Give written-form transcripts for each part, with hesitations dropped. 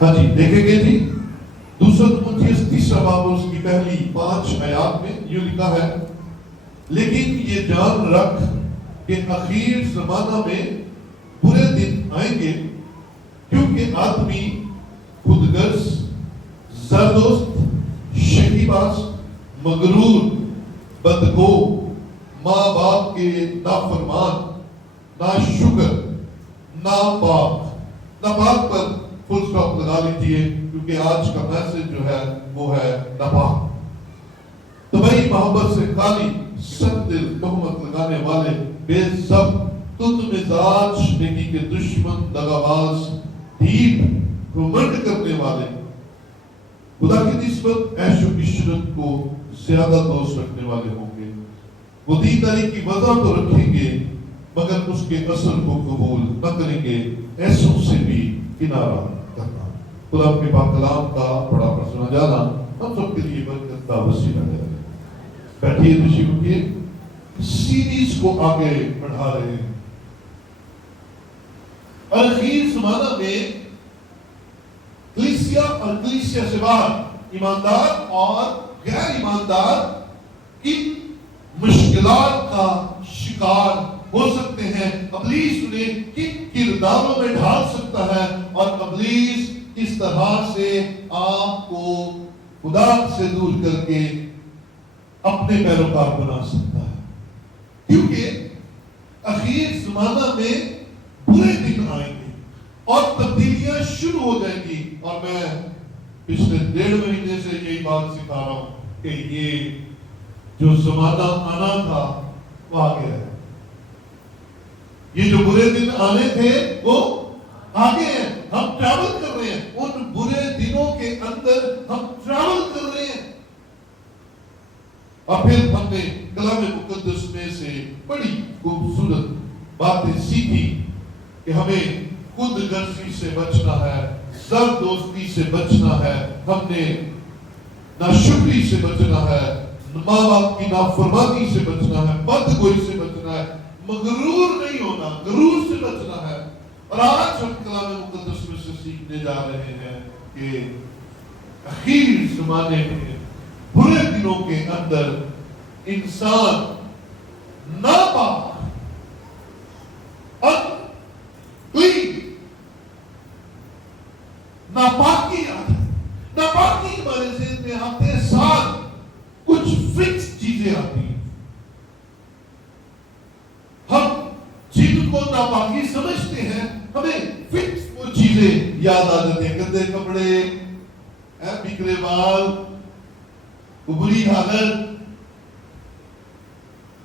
ہاں جی دیکھیں گے جی دوسرا تیموتھیوس تیسرا باب اور اس کی پہلی 5 آیات میں یوں لکھا ہے، لیکن یہ جان رکھ کہ اخیر زمانہ میں برے دن آئیں گے، کیونکہ آدمی خود غرض، زردوست، شکیباز، مغرور، بدگو، ماں باپ کے نافرمان، ناشکر، ناپاک پر فل سٹاپ لگا لیجیے، کیونکہ آج کا میسج جو ہے وہ ہے ناپاک۔ تو بھائی محبت سے خالی، سخت دل، تہمت لگانے والے، بے سب، تند مزاج، نیکی کے دشمن، دغاباز، ڈھیٹ، گھمنڈ کرنے والے، خدا کی نسبت عیش و عشرت کو زیادہ دوست رکھنے والے ہوں گے۔ وہ دینداری کی وضع تو رکھیں گے مگر اس کے اثر کو قبول نہ کریں گے، ایسوں سے بھی کنارہ کرنا۔ خدا کے پاک کلام کا بڑا پر سنا جانا ہم سب کے لیے برکت کا وسیلہ ہے۔ بیٹھیے تشریف رکھیے، سیریز کو آگے بڑھا رہے ہیں۔ اخیر زمانہ میں کلیسیا اور کلیسیا سے باہر ایماندار اور غیر ایماندار ان مشکلات کا شکار ہو سکتے ہیں۔ ابلیس انہیں کن کرداروں میں ڈھال سکتا ہے، اور ابلیس کس طرح سے آپ کو خدا سے دور کر کے اپنے پیروکار بنا سکتا ہے۔ کیونکہ اخیر زمانہ میں برے دن آئیں گے اور تبدیلیاں شروع ہو جائیں گی، اور میں پچھلے 1.5 مہینے سے یہی بات سکھا رہا ہوں کہ یہ جو زمانہ آنا تھا وہ آ گیا ہے۔ یہ جو برے دن آنے تھے وہ آگے ہیں، ہم ٹریول کر رہے ہیں، ان برے دنوں کے اندر ہم ٹریول کر رہے ہیں۔ اور پھر ہم نے کلام مقدس میں سے بڑی خوبصورت باتیں سیکھی کہ ہمیں خود غرضی سے بچنا ہے، زر دوستی سے بچنا ہے، ہم نے ناشکری سے بچنا ہے، ماں باپ کی نافرمانی سے بچنا ہے، بدگوئی سے بچنا ہے، مغرور نہیں ہونا، غرور سے بچنا ہے۔ اور آج ہم کلام مقدس میں سے سیکھنے جا رہے ہیں کہ اخیر زمانے میں برے دنوں کے اندر انسان ناپاک، ناپاکی ہمارے ذہن میں آتے ساتھ کچھ فکس چیزیں آتی ہیں۔ ہم جن کو ناپاکی سمجھتے ہیں ہمیں فکس وہ چیزیں یاد آ جاتی ہیں، گندے کپڑے، بکھرے بال، بری حالت۔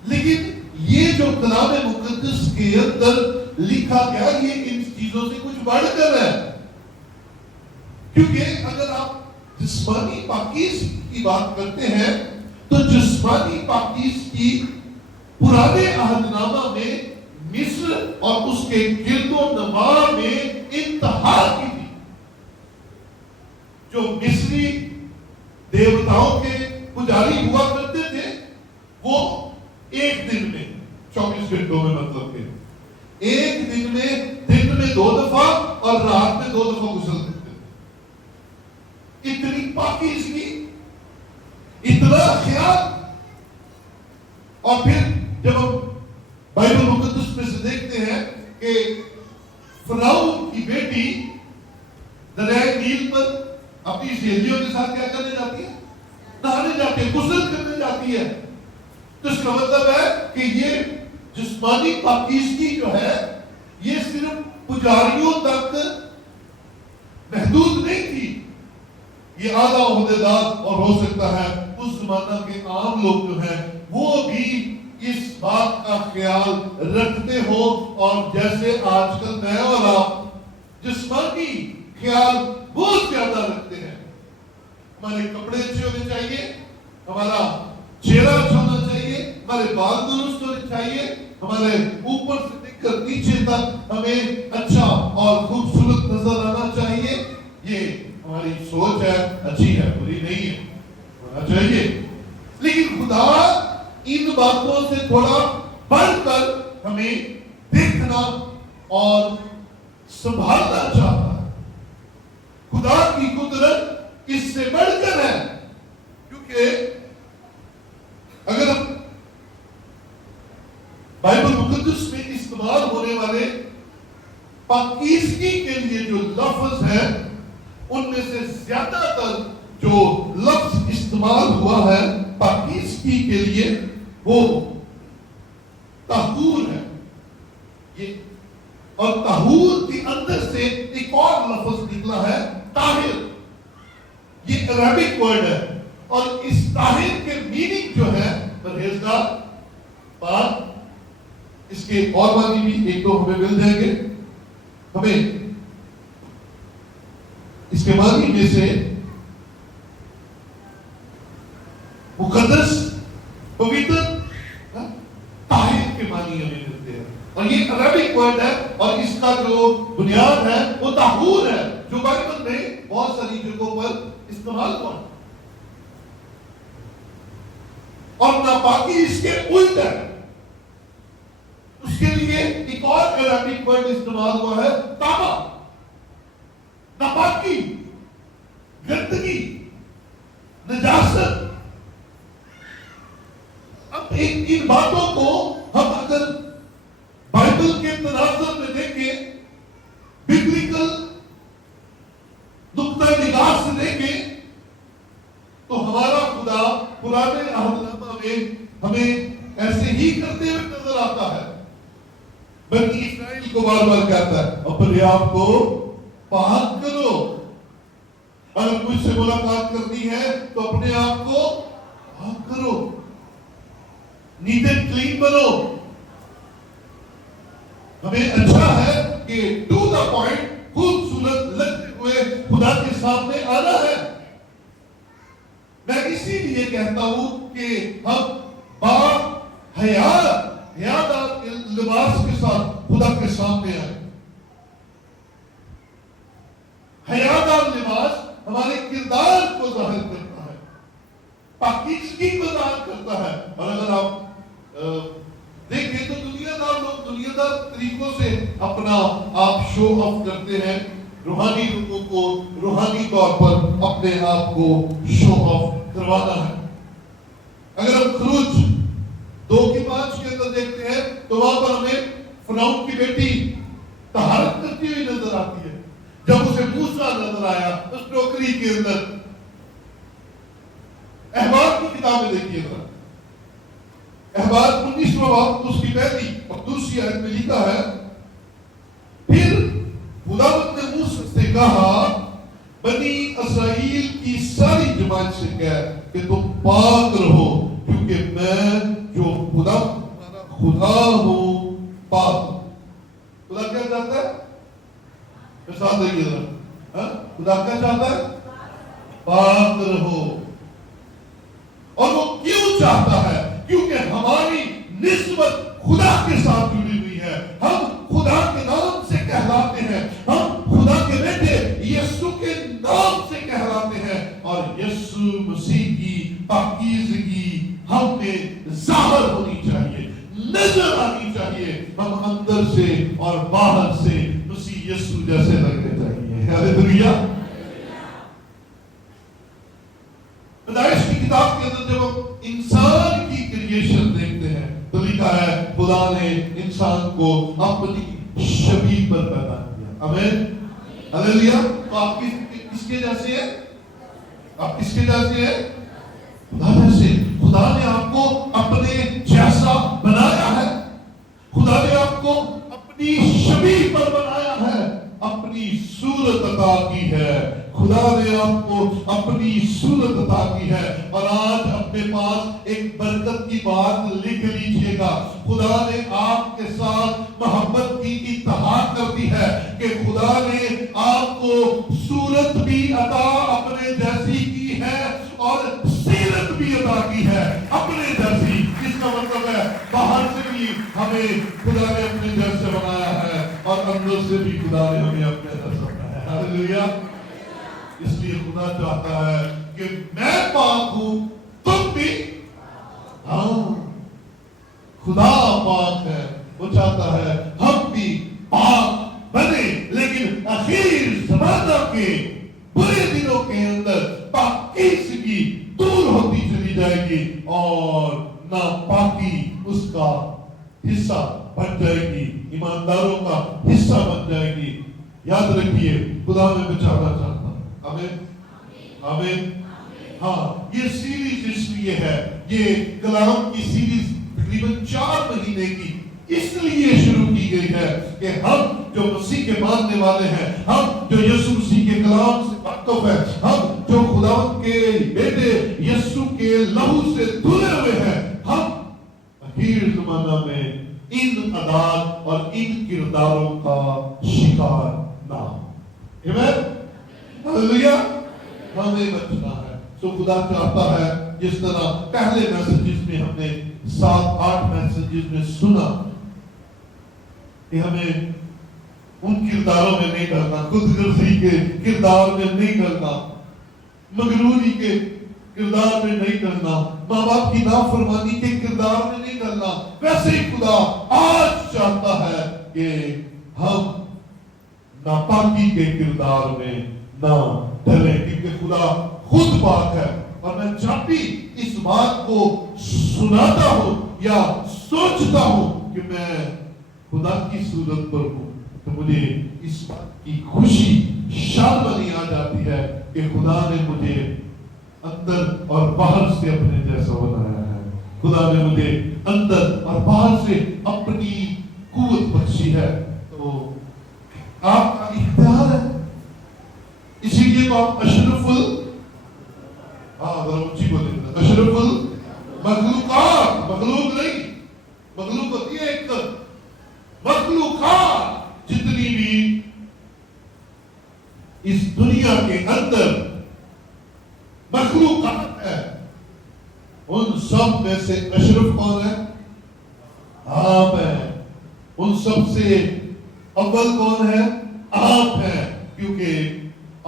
لیکن یہ جو کلام مقدس کے اندر لکھا گیا یہ ان چیزوں سے کچھ بڑھ کر ہے، کیونکہ اگر آپ جسمانی پاکیز کی بات کرتے ہیں تو جسمانی پاکیز کی پرانے عہد نامہ میں مصر اور اس کے گرد و نواح میں انتہا کی تھی۔ جو مصری دیوتاؤں کے پجاری ہوا کرتے تھے وہ ایک دن میں 24 گھنٹوں میں مطلب کہ ایک دن میں 2 دفعہ اور رات میں 2 دفعہ غسل کرتے تھے۔ اتنی پاکیزگی، اتنا خیال۔ اور پھر جب ہم بائبل مقدس میں سے دیکھتے ہیں کہ فرعون کی بیٹی دریائے نیل پر اپنی سہیلیوں کے ساتھ کیا کرنے جاتی ہے؟ نہانے جاتی ہے، غسل کرنے جاتی ہے۔ تو اس کا مطلب ہے کہ یہ جسمانی پاکیزگی جو ہے یہ صرف پجاریوں تک محدود نہیں تھی، یہ اعلیٰ عہدیدار اور ہو سکتا ہے اس زمانہ کے عام لوگ جو ہیں وہ بھی اس بات کا خیال رکھتے ہو، اور جیسے آج کل میں اور آپ جسمانی خیال بہت زیادہ رکھتے ہیں۔ ہمارے کپڑے اچھے ہونے چاہیے، ہمارا چہرہ اچھا ہونا چاہیے، ہمارے بال درست ہونے چاہیے، ہمارے اوپر سے لے کر نیچے تک ہمیں اچھا اور خوبصورت نظر آنا چاہیے۔ یہ ہماری سوچ ہے، اچھی ہے، بری نہیں ہے، ہونا چاہیے۔ لیکن خدا ان باتوں سے تھوڑا بڑھ کر ہمیں دیکھنا اور سنبھالنا چاہتا ہے۔ خدا پاکیزگی کے لیے جو لفظ ہے ان میں سے زیادہ تر جو لفظ استعمال ہوا ہے پاکیزگی کے لیے وہ طہور ہے. یہ اور طہور کے اندر سے ایک اور لفظ نکلا ہے طاہر. یہ عربک ورڈ ہے اور اس طاہر کے میننگ جو ہے پرہیزگار، پاک. اس کے اور معنی بھی ایک دو ہمیں مل جائیں گے. ہمیں اس کے معنی میں سے مقدس، پویتر، طاہر کے معنی ہمیں ملتے ہیں. اور یہ عربک ورڈ ہے اور اس کا جو بنیاد ہے وہ طہور ہے جو بائبل میں بہت ساری جگہوں پر استعمال ہوا. اور ناپاکی اس کے الٹ ہے. اس کے لیے ایک اور عربک ورڈ استعمال ہوا ہے تابا. ناپاکی، گندگی، نجاست. اب ان باتوں کو ہم اگر بائبل کے تناظر میں دیکھیں، ببلیکل نقطہ نگاہ سے دیکھیں، تو ہمارا خدا پرانے عہد نامہ میں ہمیں ایسے ہی کرتے ہوئے نظر آتا ہے. بنی اسرائیل کو بار بار کہتا ہے اپنے آپ کو پاک کرو. اگر مجھ سے ملاقات کرنی ہے تو اپنے آپ کو پاک کرو، نیٹ اینڈ کلین بنو. ہمیں اچھا ہے کہ ٹو دا پوائنٹ خوبصورت لگتے ہوئے خدا کے سامنے آنا ہے. میں اسی لیے کہتا ہوں کہ ہم حیادار لباس کے ساتھ خدا کے سامنے آئے. حیادار لباس ہمارے کردار کو ظاہر کرتا ہے، پاکیزگی کو ظاہر کرتا ہے. اور اگر آپ دیکھیں تو دنیا دار لوگ دنیا دار طریقوں سے اپنا آپ شو آف کرتے ہیں، روحانی لوگوں کو روحانی طور پر اپنے آپ کو شو آف کروانا ہے. اگر ہم خروج 2:5 کے اندر دیکھتے ہیں تو وہاں پر ہمیں فرعون کی بیٹی طہارت کرتی ہوئی نظر آتی ہے. جب اسے موسیٰ نظر آیا اس ٹوکری کے اندر، احبار کی کتابیں دیکھیے ذرا، احبار 19واں باب اس کی پہلی اور دوسری آیت میں لکھا ہے، پھر خداوند نے موسیٰ سے کہا بنی اسرائیل کی ساری جماعت سے کہہ کہ تم پاک رہو کیونکہ میں جو خدا ہوں پاک ہوں. خدا کیا چاہتا ہے؟ ساتھ دیکھیے ذرا، خدا کیا چاہتا ہے؟ پاک رہو. اور وہ کیوں چاہتا ہے؟ کیونکہ ہماری نسبت خدا کے ساتھ جڑی ہوئی ہے. ہم خدا کے نام سے کہلاتے ہیں، ہم خدا کے بیٹے یسوع کے نام سے کہلاتے ہیں. اور یسوع مسیح کی پاکیزگی ہم میں ظاہر ہونی چاہیے، نظر آنی چاہیے. ہم اندر سے اور باہر سے مسیح یسوع جیسے لگنے چاہیے. ہاللیلویا. پیدائش کی کتاب کے اندر جب ہم انسان کی کریشن دیکھتے ہیں تو لکھا ہے خدا نے انسان کو اپنی شبیہ پر پیدا کیا. آمین، ہاللیلویا. تو آپ کس کے جیسے ہیں؟ آپ کس کے جیسے ہیں؟ خدا جیسے. خدا نے آپ کو اپنے جیسا بنایا ہے. خدا نے آپ کو اپنی شبیہ پر بنایا ہے، اپنی صورت عطا کی ہے. خدا نے آپ کو اپنی صورت عطا کی ہے. اور آج اپنے پاس ایک برکت کی بات لکھ لیجئے گا. خدا نے آپ کے ساتھ محبت کی انتہا کر دی ہے کہ خدا نے آپ کو صورت بھی عطا اپنے جیسی کی ہے اور سیرت بھی عطا کی ہے اپنے جیسی. اس کا مطلب ہے باہر سے بھی ہمیں خدا نے اپنے جیسے بنایا ہے اور اندر سے بھی خدا نے ہمیں اپنے جیسا بنایا ہے. ہاللیلویا. اس لیے خدا چاہتا ہے کہ میں پاک ہوں تم بھی. ہاں، خدا پاک ہے، وہ چاہتا ہے ہم بھی پاک بنے. لیکن آخر زمانہ کے برے دنوں کے اندر پاکیزگی دور ہوتی چلی جائے گی اور ناپاکی اس کا حصہ بن جائے گی. ایمانداروں کا حصہ بن جائے گی. یاد رکھیے خدا میں بچانا چاہتا ہوں. آمین آمین. ہاں یہ سیریز اس لیے ہے, یہ کلام کی سیریز تقریباً 4 مہینے کی اس لیے شروع کی گئی ہے کہ ہم جو مسیح کے ماننے والے ہیں, ہم جو یسوع مسیح کے کلام سے واقف ہیں, ہم جو خدا کے بیٹے یسوع کے لہو سے دھلے ہوئے ہیں, ہم اخیر زمانہ میں ان عادات اور ان کرداروں کا شکار نہ ہو. آمین ہاللویا. ہمیں بچنا ہے. تو خدا چاہتا ہے جس طرح پہلے میسیجز میں ہم نے 7-8 میسیجز میں سنا کہ ہمیں ان کرداروں میں نہیں ڈالنا, خود غرضی کے کردار میں نہیں ڈالنا, مغروری کے کردار میں نہیں ڈالنا, ماں باپ کی نافرمانی کے کردار میں نہیں ڈالنا. ویسے ہی خدا آج چاہتا ہے کہ ہم ناپاکی کے کردار میں نہ ڈلیں, کیونکہ خدا خود پاک ہے. اور میں جب بھی اس بات کو سناتا ہوں یا سوچتا ہوں کہ میں خدا کی صورت پر ہوں, تو مجھے اس بات کی خوشی شاملی آ جاتی ہے کہ خدا نے مجھے اندر اور باہر سے اپنے جیسا بنایا ہے. خدا نے مجھے اندر اور باہر سے اپنی قوت بخشی ہے. تو آپ کا اختیار ہے, اسی لیے تو آپ اشرف اشرف المخلوقات, مخلوق نہیں, مخلوق ہوتی ہے ایک مخلوقات جتنی بھی اس دنیا کے اندر مخلوقات ہے, ان سب میں سے اشرف کون ہے؟ آپ ہیں. ان سب سے اول کون ہے؟ آپ ہیں, کیونکہ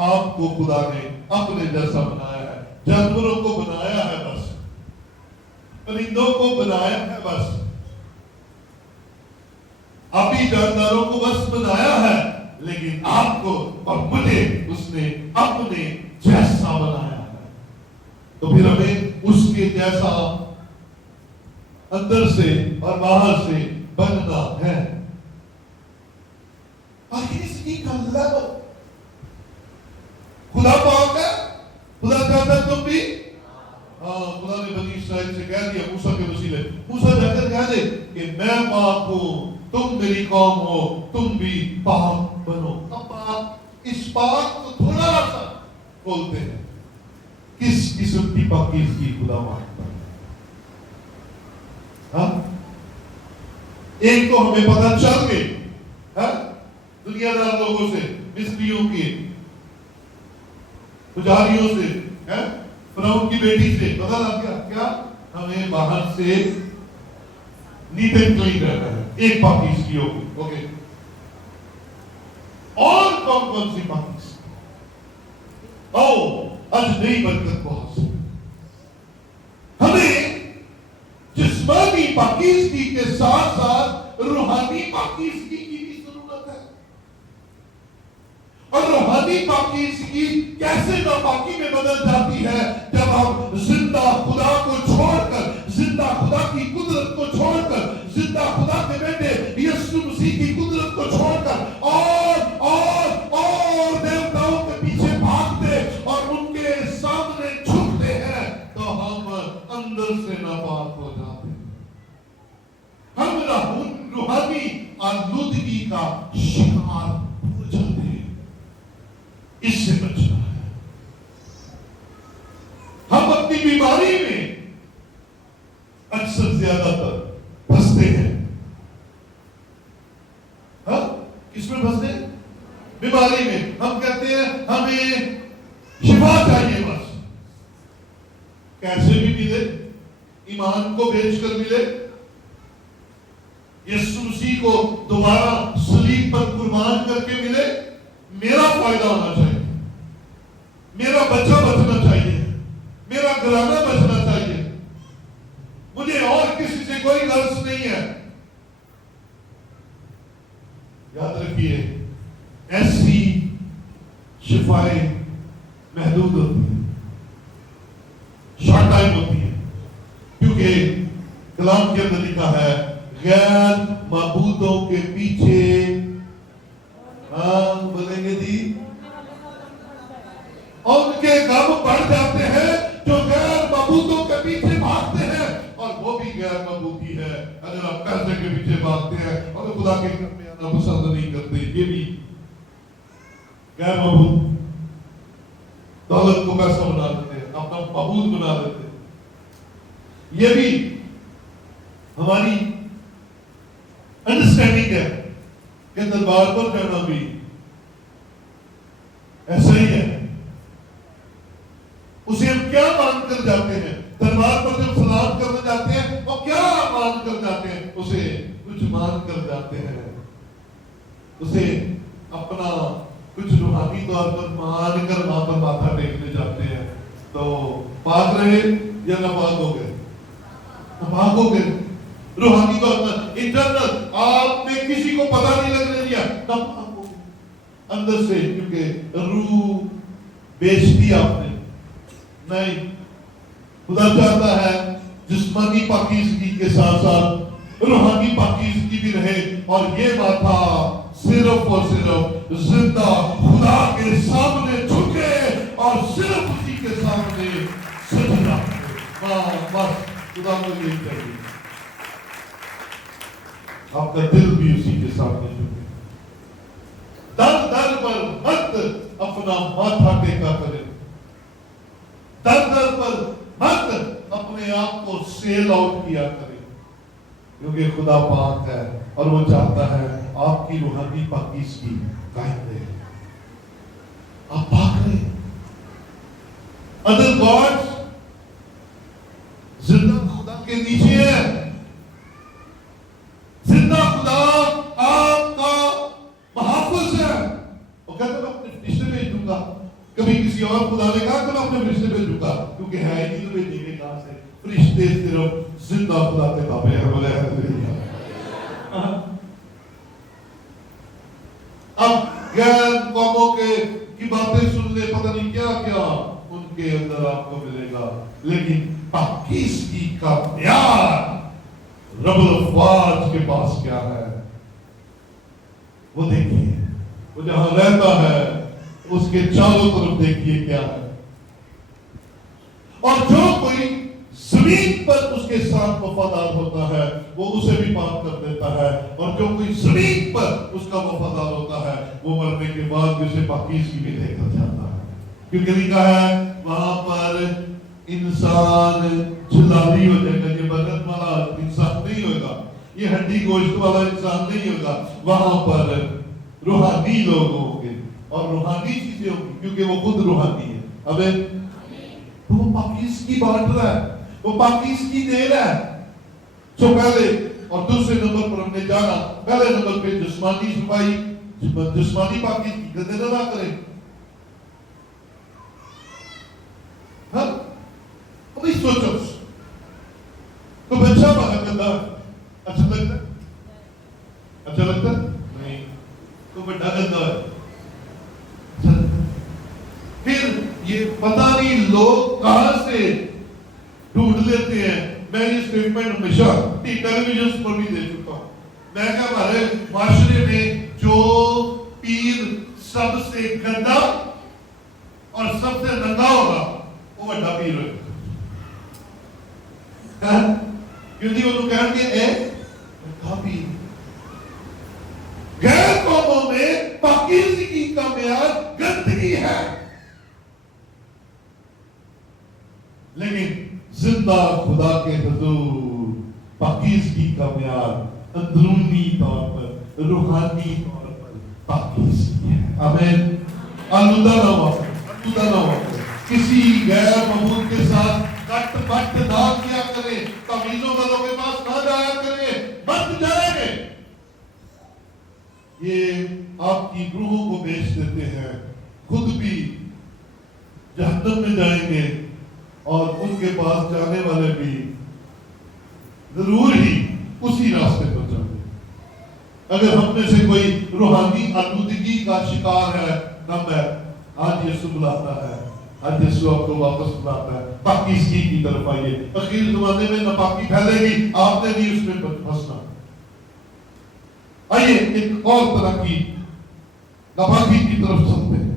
آپ کو خدا نے اپنے جیسا بنایا ہے. جانوروں کو بنایا ہے بس, پرندوں کو بنایا ہے بس, ابھی جانداروں کو بس بنایا ہے, لیکن آپ کو اور مجھے اس نے اپنے جیسا بنایا ہے. تو پھر ہمیں اس کے جیسا اندر سے اور باہر سے بننا ہے. آخر اس کی کلام خدا پاک ہے, خدا چاہتا ہے تم بھی. خدا نے بنی اسرائیل سے کہہ دیا موسیٰ کے وسیلے, موسیٰ جا کر کہہ دے کہ میں پاک ہوں, تم میری قوم ہو, تم بھی پاک بنو. اب آپ اس پاک کو تھوڑا سا کھولتے ہیں, کس قسم کی پاکیزگی خدا مانگتا ہے. ہاں ایک تو ہمیں پتہ چل گئی دنیا دار لوگوں سے, مصریوں کی, پجاریوں سے, فرعون کی بیٹی سے پتہ لگ گیا کیا ہمیں باہر سے نیٹ اینڈ کلین رہنا ہے. ایک پاکیزگی ہوگی. اوکے, اور کون کون سی پاکیزگی؟ آج نئی برکت کو حاصل, ہمیں جسمانی پاکیزگی کے ساتھ ساتھ روحانی پاکیزگی کی بھی ضرورت ہے. اور روحانی پاکیزگی کیسے ناپاکی میں بدل جاتی ہے جب ہم زندہ خدا کو چھوڑ کر, زندہ خدا کی قدرت کو چھوڑ کر, زندہ خدا کے بیٹے یسوع مسیح کی قدرت کو چھوڑ کر اور دیوتاؤں کے پیچھے بھاگتے اور ان کے سامنے جھکتے ہیں, تو ہم اندر سے ناپاک ہو جاتے ہیں. ہم روحانی آلودگی کا شکار ہو جاتے ہیں. اس سے بچنا ہے. ہم اپنی بیماری میں اکثر زیادہ تر پھنستے ہیں. کس میں پھنستے ہیں؟ بیماری میں. ہم کہتے ہیں ہمیں شفا چاہیے بس, کیسے بھی ملے, ایمان کو بیچ کر ملے, یسوع مسیح کو دوبارہ صلیب پر قربان کر کے ملے, میرا فائدہ ہونا چاہیے, میرا بچہ بچنا چاہیے, میرا گھرانہ بچنا چاہیے, مجھے اور کسی سے کوئی غرض نہیں ہے. یاد رکھیے ایسی شفائیں محدود ہوتی ہیں, شارٹ ٹائم ہوتی ہیں, کیونکہ کلام کے اندر لکھا ہے غیر معبودوں کے پیچھے بولیں گے جی ان کے غم بڑھ جاتے ہیں جو غیر معبودوں کے پیچھے بھاگتے ہیں، اور وہ بھی غیر معبودی ہے۔ اگر آپ پیسے کے پیچھے بھاگتے ہیں اور خدا کے گھر میں آنا پسند نہیں کرتے، یہ بھی غیر معبود، دولت کو پیسہ بنا دیتے ہیں، اپنا معبود بنا دیتے ہیں۔ یہ بھی ہماری انڈرسٹینڈنگ ہے کہ دربار پر جانا بھی ایسا ہی ہے۔ اسے ہم کیا مان کر جاتے ہیں؟ دربار پر جب سلام کرنے جاتے ہیں وہ کیا مان کر جاتے ہیں؟ اسے کچھ مان کر جاتے ہیں، اسے اپنا کچھ روحانی طور پر مان کر وہاں پر ماتھا ٹیکنے جاتے ہیں۔ تو پاک رہے یا ناپاک ہو گئے؟ ناپاک ہو گئے روحانی طور پر، انٹرنل آپ نے کسی کو پتہ نہیں لگنے دیا، ناپاک ہو گئے اندر سے، کیونکہ روح بیچ دی آپ نے۔ نہیں، خدا چاہتا ہے جسمانی پاکیزگی کے ساتھ ساتھ روحانی پاکیزگی بھی رہے، اور یہ ماتھا صرف اور صرف زندہ خدا کے سامنے جھکے اور صرف اسی کے سامنے سجدہ کرے۔ بس خدا کو یہی چاہیے، آپ کا دل بھی اسی کے سامنے جھکے، در در پر مت اپنا ماتھا ٹیکا کرے، در در پر مت اپنے آپ کو سیل آؤٹ کیا کرے، کیونکہ خدا پاک ہے اور وہ چاہتا ہے آپ کی روحانی پاکیزگی قائم رہے، آپ پاک رہے۔ ادر گاڈز زندہ خدا کے نیچے ہے، زندہ خدا آپ کا محافظ ہے۔ وہ کہتا ہے میں اپنے فرشتے بھیج دوں گا، کبھی کسی اور خدا نے کہا کہ میں اپنے فرشتے بھیجوں گا، کیونکہ ہے ہی نہیں تو بھیجیں گے کہاں سے؟ فرشتے صرف زندہ خدا کے تابع ہیں۔ بولے ہاللیلویا۔ اب غیر قوموں کی باتیں سن لے، پتہ نہیں کیا کیا ان کے اندر آپ کو ملے گا، لیکن پاکیزگی کا معیار رب الافواج کے پاس کیا ہے وہ دیکھیے، وہ جہاں رہتا ہے اس کے چاروں طرف دیکھیے کیا ہے، اور جو کوئی زمین پر اس کے ساتھ وفادار ہوتا ہے وہ اسے بھی پاک کر دیتا ہے، اور جو کوئی زمین پر اس کا وفادار ہوتا ہے وہ مرنے کے بعد بھی اسے پاکیزگی بھی دے کر جاتا ہے، کیونکہ لکھا ہے وہاں پر انسان جلالی ہو جائے گا، یہ بدن والا انسان نہیں ہوگا، یہ ہڈی گوشت والا انسان نہیں ہوگا، وہاں پر روحانی لوگ ہوں گے اور روحانی چیزیں ہوں گی، کیونکہ وہ خود روحانی ہے۔ ابے تو وہ پاکیزگی بانٹ رہا ہے، وہ پاکیزگی دے رہا ہے۔ سو پہلے اور دوسرے نمبر پر ہم نے جانا، پہلے نمبر پہ جسمانی صفائی، جسمانی پاکیزگی گندے نہ کریں۔ ہاں ابھی سوچو، تو بچہ باہر گندا اچھا لگتا ہے؟ اچھا لگتا ہے؟ نہیں، تو بڑا گندا ہے۔ پھر یہ پتہ نہیں لوگ کہاں سے ڈھونڈ لیتے ہیں۔ میں یہ اسٹیٹمنٹ ہمیشہ ٹی ویژن پر بھی دے چکا ہوں، میں کہ ہمارے معاشرے میں جو پیر سب سے گندا اور سب سے ننگا ہوگا وہ بڑا پیر ہوگا، کیونکہ وہ کہیں گے اے بڑا پیر۔ غیر قوموں میں پاکیزگی کا معیار گندگی ہے، لیکن زندہ خدا کے حضور پاکیزگی کا معیار اندرونی طور پر، روحانی طور پر پاکیزگی ہے۔ آمین۔ آلودہ نہ ہو، آلودہ نہ ہو، کسی غیر معبود کے ساتھ کٹ بٹ نہ کیا کرے، تعویذوں والوں کے پاس نہ جایا کرے، مت جائیں گے، یہ آپ کی روحوں کو بیچ دیتے ہیں، خود بھی جہنم میں جائیں گے اور ان کے پاس جانے والے بھی ضرور ہی اسی راستے پر جائیں گے۔ اگر ہم میں سے کوئی روحانی آلودگی کا شکار ہے، تب ہے آج یسوع بلاتا ہے، آج یسوع آپ کو واپس بلاتا ہے، پاکیزگی کی طرف آئیے۔ اخیر زمانے میں ناپاکی پھیلے گی، آپ نے بھی اس میں پھنسنا، آئیے ایک اور طرح کی ناپاکی کی طرف چلتے ہیں.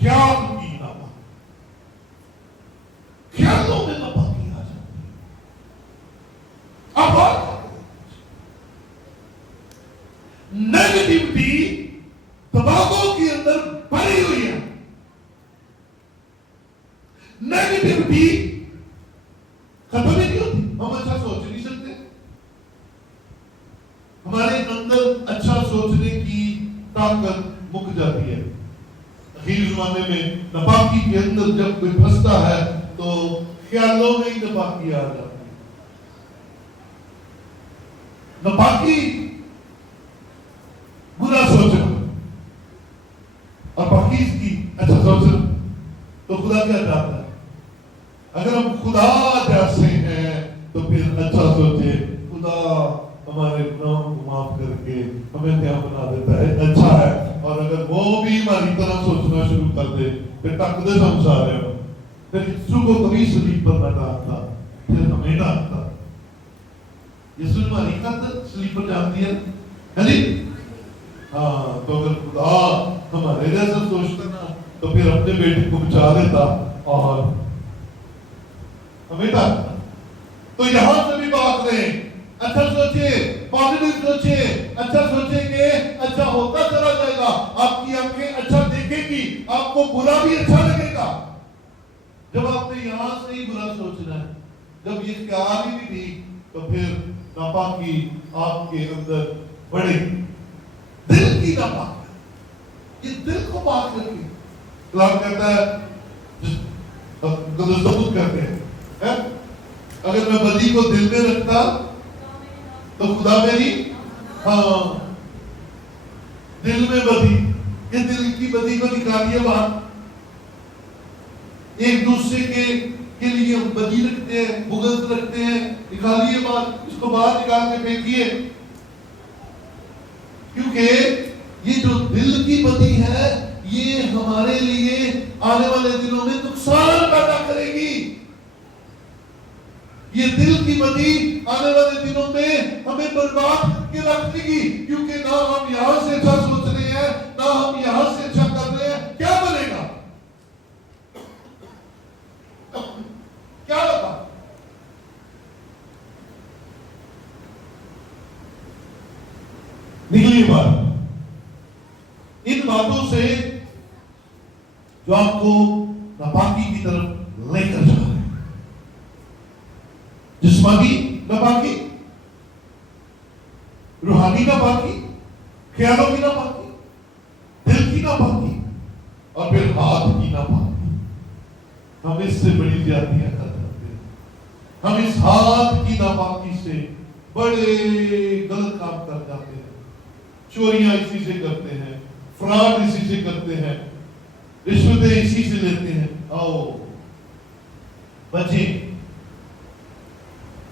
خیال کی ناپاکی. خیالوں میں ناپاکی آ جاتی ہے. اب نیگیٹیوٹی دماغوں کے اندر بھری ہوئی ہے. نیگیٹیوٹی ختم ہی نہیں ہوتی. ہم اچھا سوچ نہیں سکتے. ہمارے اندر اچھا سوچنے کی طاقت مک جاتی ہے. اخیر زمانے میں ناپاکی کے اندر جب کوئی پھنستا ہے تو خیالوں میں ہی ناپاکی آ جاتی ہے. ناپاکی برا سوچنا اور پاکیز کی اچھا سوچنا. تو خدا کیا چاہتا ہے؟ اگر ہم خدا جیسے ہیں تو پھر اچھا سوچے. خدا ہمارے گناہوں کو معاف کر کے ہمیں کیا بنا دیتا ہے؟ اچھا ہے. اور اگر وہ بھی ہماری طرح سوچنا شروع کر دے پھر ٹکدے ہم سارے ہو. پھر یسوع کو کبھی صلیب پر نہ ڈالتا پھر ہمیں ڈالتا. یسوع ہماری خاطر صلیب پر جانتی ہے نہیں. ہاں تو اگر خدا ہمارے جیسا سوچتا نا تو پھر اپنے بیٹے کو بچا دیتا اور ہمیں ڈالتا. تو یہاں سے بھی بات رہے. اچھا سوچے, پازیٹیو سوچے. اچھا سوچیں گے اچھا ہوتا چلا جائے گا. آپ کی آنکھیں اچھا دیکھیں گی, آپ کو برا بھی اچھا لگے گا. جب آپ نے یہاں سے ہی برا سوچنا ہے, جب یہ خیال ہی نہیں تو پھر ناپاکی آپ کے اندر بڑھے گی. دل کی ناپاکی, یہ دل کو پاک رکھے. کلام کہتا ہے ثبوت کرتے ہیں اگر میں بدی کو دل میں رکھتا تو خدا میری ہاں دل میں بدی. یہ دل کی بدی کو نکالیے باہر. ایک دوسرے کے لیے ہم بدی رکھتے ہیں, بغض رکھتے ہیں, نکالیے باہر. اس کو باہر نکال کے پھینکیے. کیونکہ یہ جو دل کی بدی ہے یہ ہمارے لیے آنے والے دنوں میں نقصان پیدا کرے گی. یہ دل کی بدی آنے والے دنوں میں ہمیں برباد کر کے رکھ دے گی. کیونکہ نہ ہم یہاں سے اچھا سوچ رہے ہیں نہ ہم یہاں سے اچھا کر رہے ہیں. کیا بنے گا؟ کیا ہوگا؟ نکلی بات ان باتوں سے جو آپ کو ناپاکی کی طرف لے کر جا رہے ہیں. جسمانی ناپاکی, روحانی ناپاکی, خیالوں کی ناپاکی, دل کی ناپاکی اور پھر ہاتھ کی ناپاکی. ہم اس سے بڑی زیادتیاں کر جاتے ہیں. ہم اس ہاتھ کی ناپاکی سے بڑے غلط کام کر جاتے ہیں. چوریاں اسی سے کرتے ہیں, فراڈ اسی سے کرتے ہیں, رشوتیں اسی سے لیتے ہیں. آؤ بچیں.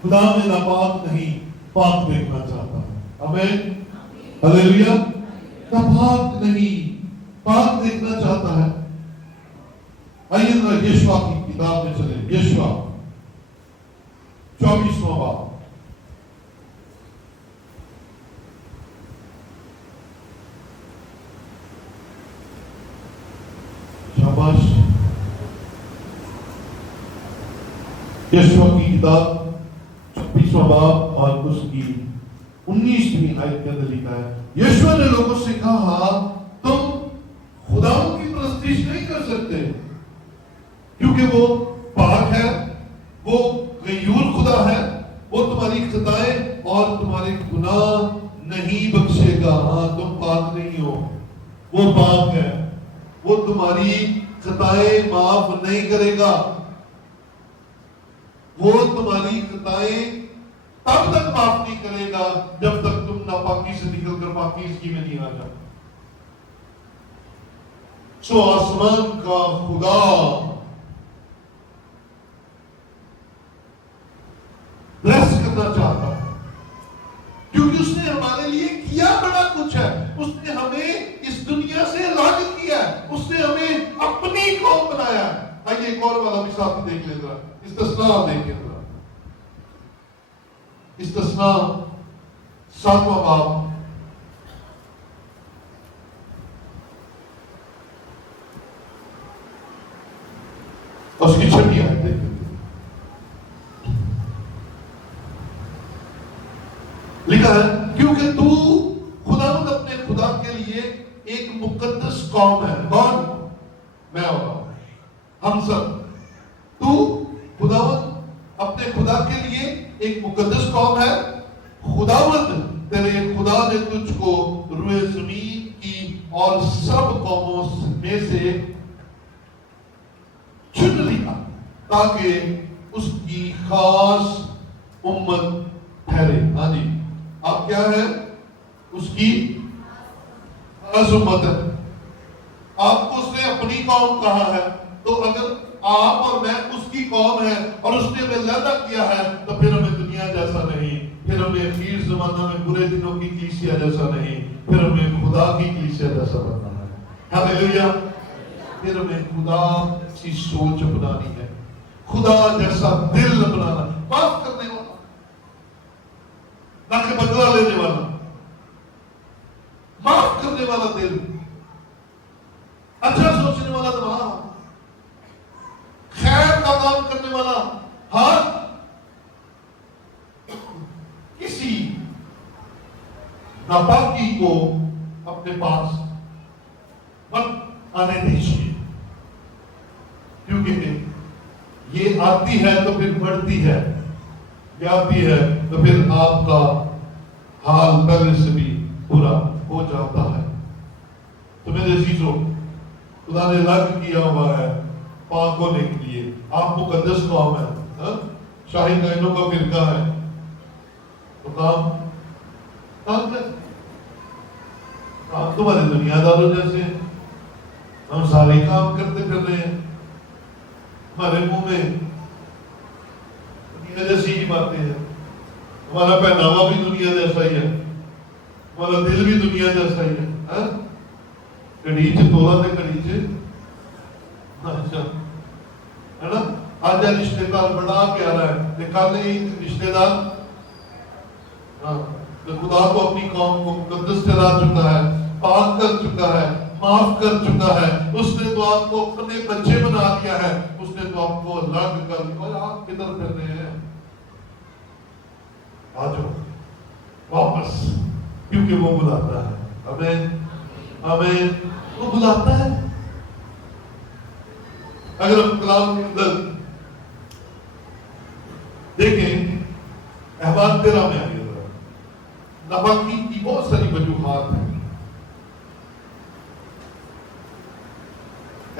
خدا میں ناپاک نہیں, پاک دیکھنا چاہتا ہے. آمین, ہلیلویا. ناپاک نہیں, پاک دیکھنا چاہتا ہے. آئیے ذرا یشوع کی کتاب میں چلیں. یشوع 24واں باب. شاباش. یشوع کی کتاب 24واں باب اور اس کی 19ویں آیت کے اندر لکھا ہے, یشوع نے لوگوں سے کہا تم خداؤں کی پرستش نہیں کر سکتے کیونکہ وہ پاک ہے, وہ غیور خدا ہے, وہ تمہاری خطائیں اور تمہارے گناہ نہیں بخشے گا. ہاں تم پاک نہیں ہو, وہ پاک ہے, وہ تمہاری خطائیں معاف نہیں کرے گا. وہ تمہاری خطائیں تب تک معاف نہیں کرے گا جب تک تم ناپاکی سے نکل کر پاکیزگی میں نہیں آ جاؤ. سو آسمان کا خدا بلیس کرنا چاہتا ہے کیونکہ اس نے ہمارے لیے کیا بڑا کچھ ہے. اس نے ہمیں اس دنیا سے الگ کیا ہے, اس نے ہمیں اپنی قوم بنایا ہے. آئیے ایک اور والا بھی ساتھ دیکھ لیں ذرا. استثناء دیکھیں ذرا. استثناء 7واں باب اس کی 6 آیت دیکھیں، لکھا ہے کیونکہ تو خداوند اپنے خدا کے لیے ایک مقدس قوم ہے. کون؟ میں اور ہم سب. تو خداوند اپنے خدا کے لیے ایک مقدس قوم ہے. خداوند تیرے خدا نے تجھ کو روئے زمین کی اور سب قوموں میں سے چن لیا تاکہ اس کی خاص امت ٹھہرے. ہاں جی، آپ کیا ہے؟ اس کی خاص امت ہے. آپ کو اس نے اپنی قوم کہا ہے، تو اگر آپ اور میں اس کی قوم ہے اور اس نے ہمیں علیحدہ کیا ہے، تو پھر ہمیں دنیا جیسا نہیں، پھر ہمیں اخیر زمانہ میں برے دنوں کی کلیسیا جیسا نہیں، پھر ہمیں خدا کی کلیسیا جیسا بننا ہے. ہاللیلویا. پھر ہمیں خدا کی سوچ اپنانی ہے، خدا جیسا دل اپنانا، معاف کرنے والا، نہ کہ بدلہ لینے والا، معاف کرنے والا دل، اچھا سوچنے والا دماغ، خیر کا کام کرنے والا ہاتھ. کسی ناپاکی کو اپنے پاس مت آنے دیجیے، کیونکہ یہ آتی ہے تو پھر بڑھتی ہے، یہ آتی ہے تو پھر آپ کا حال پہلے سے بھی برا ہو جاتا ہے. تو میرے عزیزوں، خدا نے الگ کیا ہوا ہے پاک ہونے کے لیے. آپ مقدس قوم ہے، شاہی قائنوں کا فرقہ ہے، تو کام تمہارے دنیا داروں جیسے ہیں. ہم سارے کام کرتے پھر رہے ہیں، ہمارے منہ میں دنیا جیسی ہی باتیں ہیں، ہمارا پہناوا بھی دنیا جیسا ہی ہے، ہمارا دل بھی دنیا جیسا ہی ہے. کڑیچ تولا دے کڑیچ، اچھا ہے نا. آج رشتے دار بڑا پیارا ہے، دیکھا نہیں رشتے دار خدا کو اپنی قوم کو مقدس ٹھہرا چکا ہے، پاک کر چکا ہے، معاف کر چکا ہے. اس نے تو آپ کو اپنے بچے بنا دیا ہے، اس نے تو آپ کو الگ کر دیا. اور آپ کدھر پھر رہے ہیں؟ آ جاؤ واپس، کیونکہ وہ بلاتا ہے. آمین آمین. وہ بلاتا ہے. اگر ہم کلام کے اندر دیکھیں، احباب 13 میں آئیے، ناپاکی کی بہت ساری وجوہات ہیں.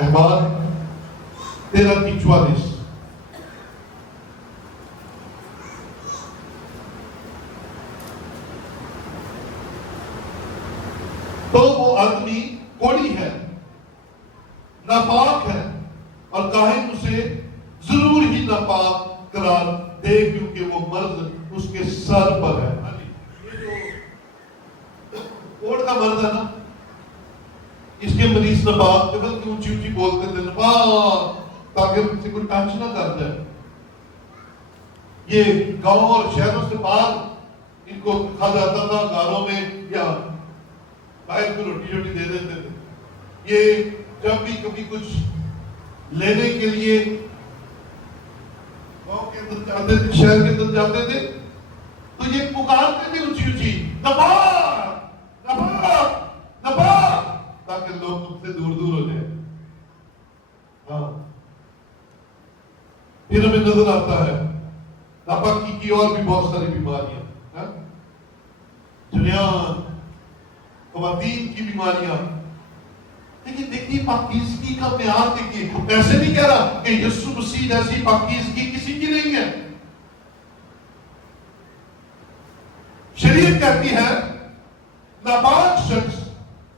احباب 13:44. تو وہ آدمی کوڑی ہے، ناپاک ہے، اور کاہن اسے ضرور ہی ناپاک قرار دے، کیونکہ وہ مرض اس کے سر پر ہے. کوڑ کا مرض ہے نا، اس کے مریض ناپاک تھے، بلکہ اونچی اونچی بولتے تھے ناپاک، تاکہ ان سے کوئی ٹچ نہ کر جائے. یہ گاؤں اور شہروں سے باہر ان کو کھا جاتا تھا، گاروں میں یا باہر کو روٹی روٹی دے دیتے تھے. یہ جب بھی کبھی کچھ لینے کے لیے گاؤں کے اندر جاتے تھے، شہر کے اندر جاتے تھے، تو یہ پکارتے تھے اونچی اونچی ناپاک ناپاک ناپاک، تاکہ لوگ تم سے دور دور ہو جائیں. ہاں، پھر ہمیں نظر آتا ہے ناپاکی کی اور بھی بہت ساری بیماریاں، جنیان، خواتین کی بیماریاں. لیکن دیکھیے پاکیزگی کا معیار دیکھیے. ایسے نہیں کہہ رہا کہ یسوع مسیح جیسی پاکیزگی کسی کی نہیں ہے. شریعت کہتی ہے ناپاک شخص،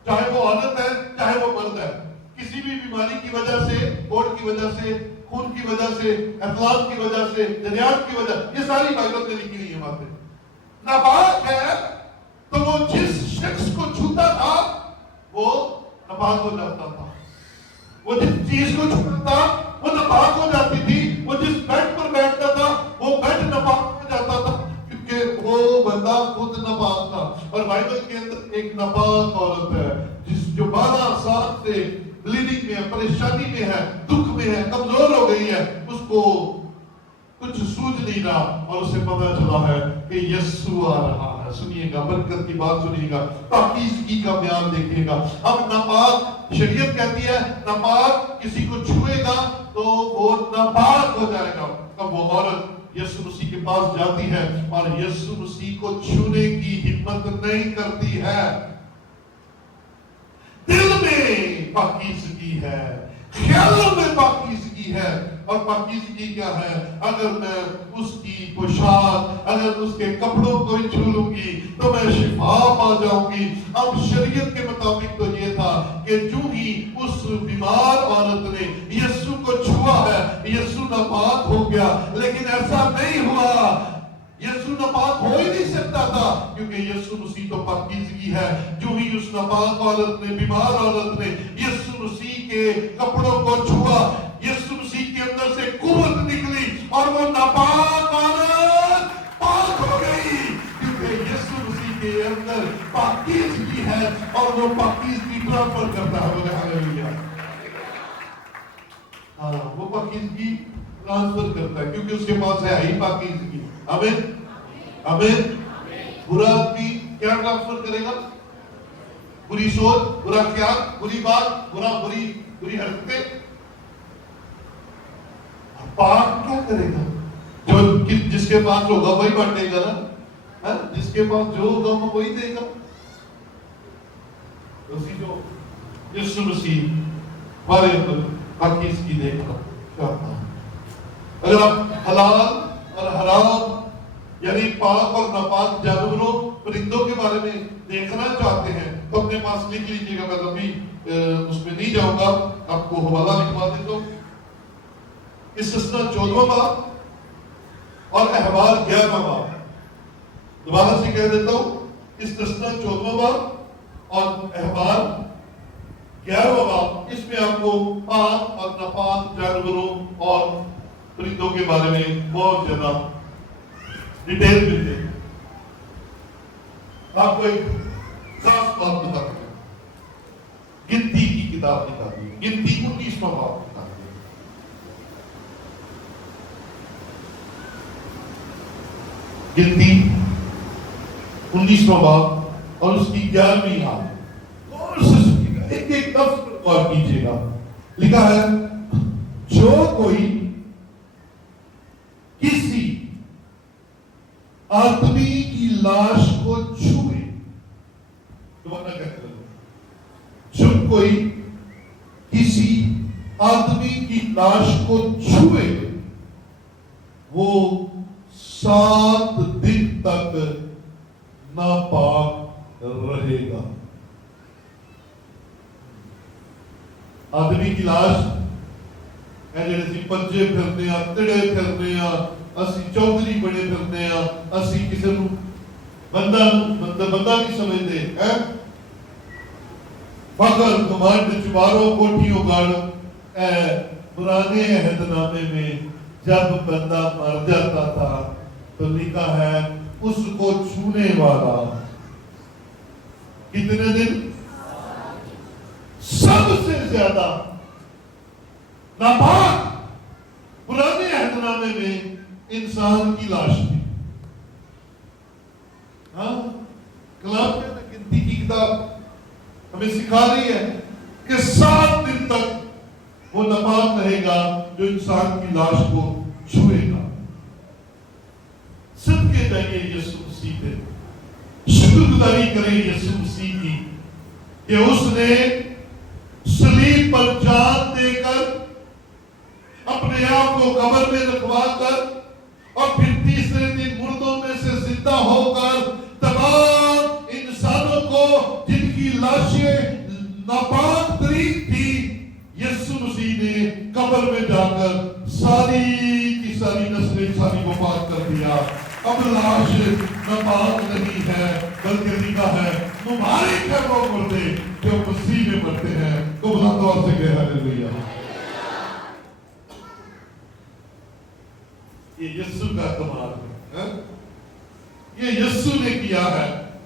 چاہے وہ عورت ہے چاہے وہ مرد ہے، کسی بھی بیماری کی وجہ سے، کوڑ کی وجہ سے، خون کی وجہ سے، اطلاق کی وجہ سے، جریان کی وجہ، یہ ساری بائبل میں لکھی ہوئی ہیں باتیں. ناپاک ہے تو وہ جس شخص کو چھوتا تھا وہ ناپاک ہو جاتا تھا. وہ جس چیز کو چھوتا تھا وہ ناپاک ہو جاتی تھی. وہ جس بیڈ پر بیٹھتا تھا وہ بیڈ ناپاک ہو جاتا تھا، کیونکہ وہ بندہ خود ناپاک تھا. اور بائبل کے اندر ایک ناپاک عورت ہے جو 12 سال سے بلیڈنگ میں ہے، پریشانی میں ہے، دکھ میں ہے، کمزور ہو گئی ہے، اس کو کچھ سوجھ نہیں رہا، اور اسے پتا چلا ہے کہ یسوع آ رہا ہے۔ سنیے گا، برکت کی بات سنیے گا، پاکیزگی کا بیان دیکھیے گا۔ اب ناپاک، شریعت کہتی ہے ناپاک کسی کو چھوئے گا تو وہ ناپاک ہو جائے گا۔ اب وہ عورت یسوع مسیح کے پاس جاتی ہے اور یسوع مسیح کو چھونے کی ہمت نہیں کرتی ہے۔ دل میں پاکیزگی ہے، خیالوں میں پاکیزگی ہے، اور پاکیزگی کیا ہے؟ اگر میں اس کی پوشاک، اگر اس کے کپڑوں کو چھو لوں گی تو میں شفا پا جاؤں گی۔ اب شریعت کے مطابق تو یہ تھا کہ جو ہی اس بیمار عورت نے یسوع کو چھوا ہے، یسوع ناپاک ہو گیا، لیکن ایسا نہیں ہوا۔ یسوع ناپاک ہو ہی نہیں سکتا تھا، کیونکہ یسوع مسیح تو پاکیزگی ہے۔ جو ہی اس ناپاک عورت نے، بیمار عورت نے یسوع مسیح کے کپڑوں کو چھوا، یسوع مسیح کے اندر سے قوت نکلی اور وہ ناپاک عورت پاک ہو گئی، کیونکہ یسوع مسیح کے اندر پاکیزگی ہے اور وہ پاکیزگی ٹرانسفر کرتا ہے۔ بولے ہاللیلویا۔ ہاں، وہ پاکیزگی ٹرانسفر کرتا ہے کیونکہ اس کے پاس ہے ہی پاکیزگی۔ آمین آمین۔ برا آدمی کیا ٹرانسفر کرے گا؟ بری سوچ، برا خیال، بری بات، بری حرکتیں۔ پاک کیا کرے گا؟ جو جس کے پاس ہوگا وہی بانٹے گا نا، جس کے پاس جو ہوگا وہ وہی دے گا۔ اسی جو یسوع مسیح ہمارے اندر پاکیزگی دیکھنا چاہتا ہے۔ اگر آپ حلال اور حرام یعنی پاک اور ناپاک جانوروں، پرندوں کے بارے میں دیکھنا چاہتے ہیں تو اپنے پاس لکھ لیجیے گا، میں ابھی اس میں نہیں جاؤں گا، آپ کو حوالہ لکھوا دیتا ہوں۔ استثنا 14واں باب اور احبار 11واں باب، دوبارہ سے کہہ دیتا ہوں، استثنا 14واں باب اور احبار 11واں باب، اس میں آپ کو پاک اور ناپاک جانوروں اور پرندوں کے بارے میں بہت زیادہ ڈیٹیل ملتے ہیں۔ آپ کو ایک خاص بات بتا دوں، گنتی کی کتاب نکالی ہے، گنتی 19واں باب نکالی ہے۔ گنتی 19واں باب اور اس کی 11ویں آیت، اور سے سنیے گا، ایک ایک لفظ پر غور کیجیے گا۔ لکھا ہے، جو کوئی کسی آدمی کی لاش کو چھوئے، دوبارہ کہتے ہیں، جو کوئی کسی آدمی کی لاش کو چھوئے وہ 7 دن تک ناپاک رہے گا۔ آدمی کی لاش جیسے پنجے پھرنے، تڑے پھرنے، اسی چودھری بڑے پھرنے، اسی کسی نو بندہ نہیں سمجھتے ہیں۔ فخر کمانڈ چباروں کوٹھیوں گاڑ، اے پرانے عہد نامے میں جب بندہ مر جاتا تھا تو لکھا ہے اس کو چھونے والا کتنے دن؟ سب سے زیادہ ناپاک پرانے عہد نامے میں انسان کی لاش تھی۔ ہاں، کلام میں گنتی کی کتاب ہمیں سکھا رہی ہے کہ 7 دن تک وہ ناپاک رہے گا جو انسان کی لاش کو چھوئے گا۔ صدقے جائیے یسوع مسیح پہ، شکر گزاری کریں یسوع مسیح کی کہ اس نے صلیب پر جان دے کر اپنے آپ کو قبر میں رکھوا کر اور پھر تیسرے دن مردوں میں سے زندہ ہو کر تمام انسانوں کو جن کی لاشیں ناپاک ترین تھی، یسوع مسیح نے قبر میں جا کر ساری کی ساری نسل انسانی کو پاک کر دیا۔ اب لاش ناپاک نہیں ہے بلکہ لکھا ہے مبارک ہے وہ مردے جو مسیح میں مرتے ہیں۔ تو بلند آواز سے کہہ ہاللیلویا۔ یہ یسوع کا کمال ہے، یہ یسوع نے کیا ہے۔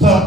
7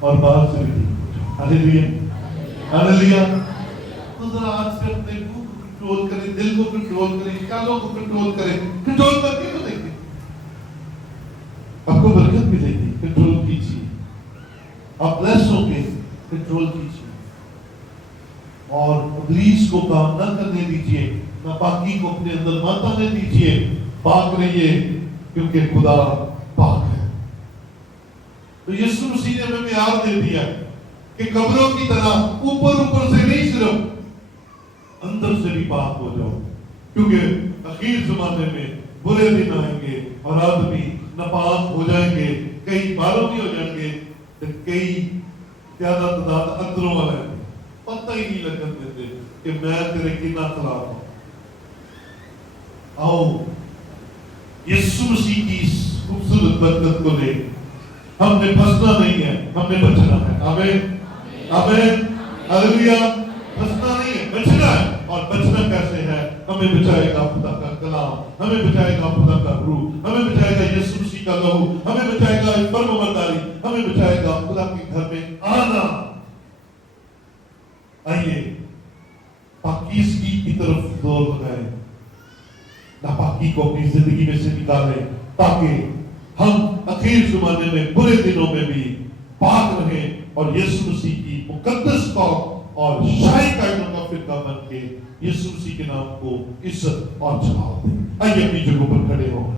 اور باہر سے بھی ٹھیک ہو جاؤ. ہاللیلویا ہاللیلویا. تو ذرا آج سے اپنے منہ کو کنٹرول کریں, دل کو کنٹرول کریں, خیالوں کو کنٹرول کریں. کنٹرول کر کے تو دیکھیں, آپ کو برکت ملے گی. کنٹرول کیجیے, آپ بلیس ہوں گے. کنٹرول کیجیے اور ابلیس کو کام نہ کرنے دیجیے, ناپاکی کو اپنے اندر مت آنے دیجیے. پاک رہیے کیونکہ خدا پاک ہے. تو یسوع مسیح نے ہمیں معیار دے دیا کہ قبروں کی طرح اوپر اوپر سے نہیں, صرف اندر سے بھی پاک ہو جاؤ, کیونکہ اخیر زمانے میں برے دن آئیں گے اور آدمی ناپاک ہو جائیں گے. کئی باروں بھی ہو جائیں گے, کئی زیادہ تعداد اندروں والے پتہ ہی نہیں لگن دیتے کہ میں تیرے کتنا خلاف ہوں. آؤ یسوع مسیح کی اس خوبصورت برکت کو لے. ہم نے پھنسنا نہیں ہے, ہم نے بچنا ہے. آمین آمین ہاللیلویا. پھنسنا نہیں ہے, بچنا ہے. اور بچنا کیسے ہے؟ ہمیں بچائے گا خدا کا کلام, ہمیں بچائے گا خدا کا روح, ہمیں بچائے گا یسوع مسیح کا لہو, ہمیں بچائے گا فرمانبرداری, ہمیں بچائے گا خدا کے گھر میں آنا. آئیے پاکیزگی کی طرف دور لگائیں, ناپاکی کو اپنی زندگی میں سے نکالیں, تاکہ ہم اخیر زمانے میں برے دنوں میں بھی پاک رہیں اور یسوع مسیح کی مقدس قوم اور شاہی قائدوں کا فرقہ بن کے یسوع مسیح کے نام کو عزت اور جلال دیں. آئیے اپنی جگہوں پر کھڑے ہوں.